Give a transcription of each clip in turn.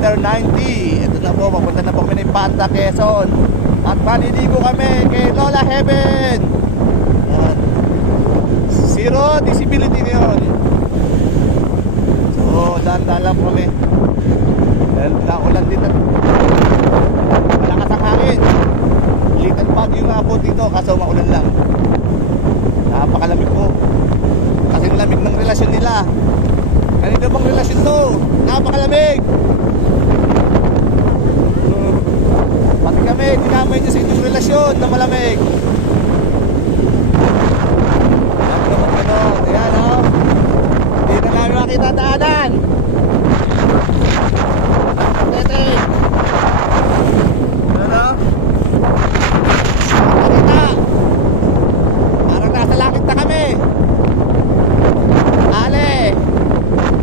Mr. 90. Ito na po, papunta na po kami ng Banda, Quezon. At maliligo kami kay Lola Heaven. Yan. Zero disability ngayon. So, dahan-dahan lang po kami. Dahil naulan din at malakas ang hangin. Little bagyo nga po dito, kaso maulan lang. Napakalamig po. Kasing lamig ng relasyon nila. Ganito bang relasyon to? Napakalamig. Pati kami, dinamay niyo sa inyong relasyon na malamig. Ano naman gano'n? Ayan o. Hindi na namin makita daanan. Tete. Ano? Makita. Parang nasa langit na kami. Ale.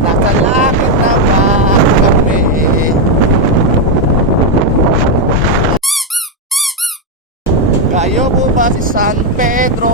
Nasa langit na ba kami? Kayo po ba si San Pedro?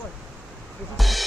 What?